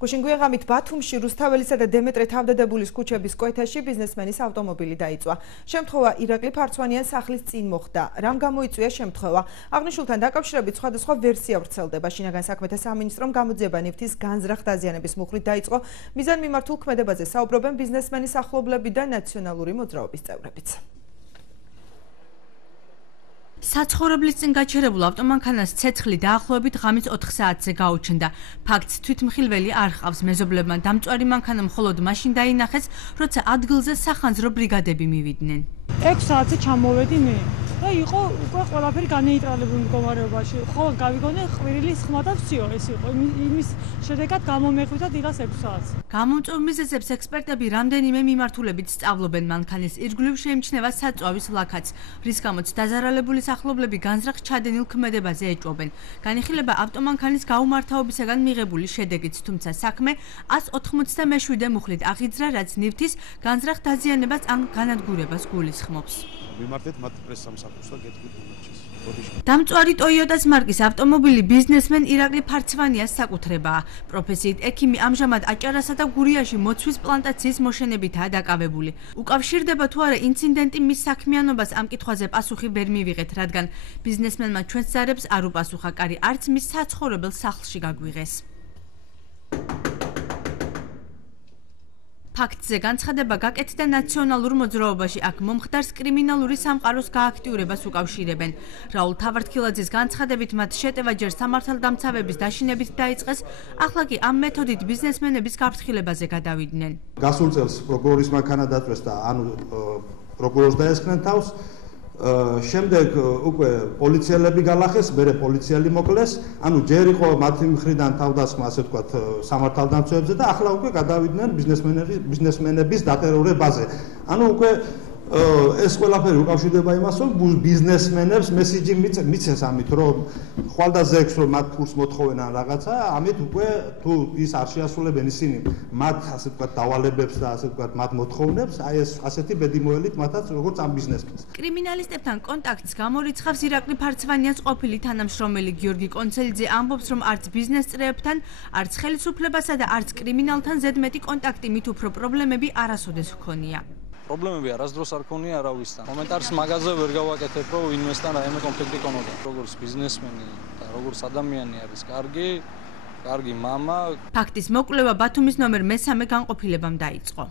გუშინ გვეღამით ბათუმში რუსთაველისა და დემეტრე თავდადებულის ქუჩების კვეთაში ბიზნესმენის ავტომობილი დაიწვა. შემთხვევა ირაკლი ფარცვანიან სახლის წინ მოხდა. რამ გამოიწვია შემთხვევა? აღნიშნულთან დაკავშირებით სხვადასხვა ვერსია ვრცელდება. შინაგან საქმეთა სამინისტრომ გამოძიება ნივთის განზრახ დაზიანების მუხლით დაიწყო. მიზანმიმართულ ქმედებაზე საუბრობენ ბიზნესმენის ახლობლები და ნაციონალური მოძრაობის წევრებიც. საცხოვრებლის წინ გაჩერებულ ავტომანქანას ცეცხლი დაახლოებით ღამის 4 საათზე გაუჩნდა. ფაქტს თვითმხილველი არ ჰყავს. მეზობლებმა დამწვარი მანქანა მხოლოდ მაშინ დაინახეს, როცა ადგილზე სახანძრო ბრიგადები მივიდნენ. 6 საათზე ჩამოვედი მე და იყო უკვე ყველაფერი განეიტრალებულ მდგომარეობაში. ხოლო გავიგონე ყვირილის ხმა და ვსიო ეს იყო. იმის შედეგად გამომეხვიდა დილას 6 საათს. გამომწვევ მიზეზებს ექსპერტები რამდენიმე მიმართულებით სწავლობენ. მანქანის ირგვლივ შეიმჩნევა საწვავის ლაქაც, რის გამოც დაზარალებული ახლობლები განზრახ ჩადენილ ქმედებაზე ეჭვობენ. განიხილება ავტომანქანის გაუმართავებისაგან მიღებული შედეგიც, თუმცა საქმე 197 მუხლით აღიძრა, რაც ნივთის განზრახ დაზიანებას ან განადგურებას გულისხმობს. მიმართეთ მათ პრესსამსახურს და გეტყვით მომარჩეს. დამწვარი ტოიოტას მარკის ავტომობილი ბიზნესმენ ირაკლი ფარცვანიას საკუთრებაა. პროფესიით ექიმი ამჟამად აჭარასა და გურიაში მოცვის პლანტაციის მოშენებითაა დაკავებული. უკავშირდება თუ არა ინციდენტი მის საქმიანობას, ამ კითხვაზე პასუხი ვერ მივიღეთ, რადგან ბიზნესმენმა ჩვენს ზარებს არ უპასუხა, კარი არც მის საცხოვრებელ სახლში გაგვიღეს. ფაქტზე განცხადება გაკეთდა ნაციონალურ მოძრაობაში. აქ მომხდარს კრიმინალური სამყაროს გააქტიურებას უკავშირებენ. რაულ თავართქილაძის განცხადებით, მათ შეტევა ჯერ სამართალდამცავების დაშინებით დაიწყეს, ახლა კი ამ მეთოდით ბიზნესმენების გაფრთხილებაზე გადავიდნენ. გასულ წელს პროკურორის მანქანა დაწვეს და პროკურორს დაესხნენ თავს. შემდეგ უკვე პოლიციელები galახეს, მერე პოლიციელი მოკლეს, ჯერ იყო მათი მხრიდან თავდასხმა, ასე ვთქვათ, სამართალდამცავებზე და ახლა უკვე გადავიდნენ ბიზნესმენების დატერორებაზე. უკვე ეს ყველაფერი უკავშირდება იმას, რომ ბიზნესმენებს მესიჯი მიცეს ამით, რომ ხვალდაზექს რომ მათ ფულს მოთხოვენ ან რაღაცა, ამით უკვე თუ ის არ შეასრულებენ ისინი მათ, ასე ვთქვათ, დავალებებს და ასე ვთქვათ, მათ მოთხოვნებს, აი ეს ასეთი ბედი მოელით მათაც როგორც ამ ბიზნესმენს. კრიმინალისტებთან კონტაქტს გამორიცხავს ირაკლი ფარცვანიას ყოფილი თანამშრომელი გიორგი კონცელიძე ამბობს, რომ არც ბიზნეს წრეებთან, არც ხელისუფლებასა და არც კრიმინალთან ზედმეტი კონტაქტი მით უფრო პრობლემები არასოდეს ჰქონია. პრობლემები არასდროს არ ქონია არავისთან. კომენტარს მაგაზე ვერ გავაკეთებ, რომ ვინმესთან რაიმე კონფლიქტი ქონოდა. როგორც ბიზნესმენი და როგორც ადამიანი არის კარგი მამა. ფაქტის მოკვლევა ბათუმის ნომერ 3 განყოფილებამ დაიწყო.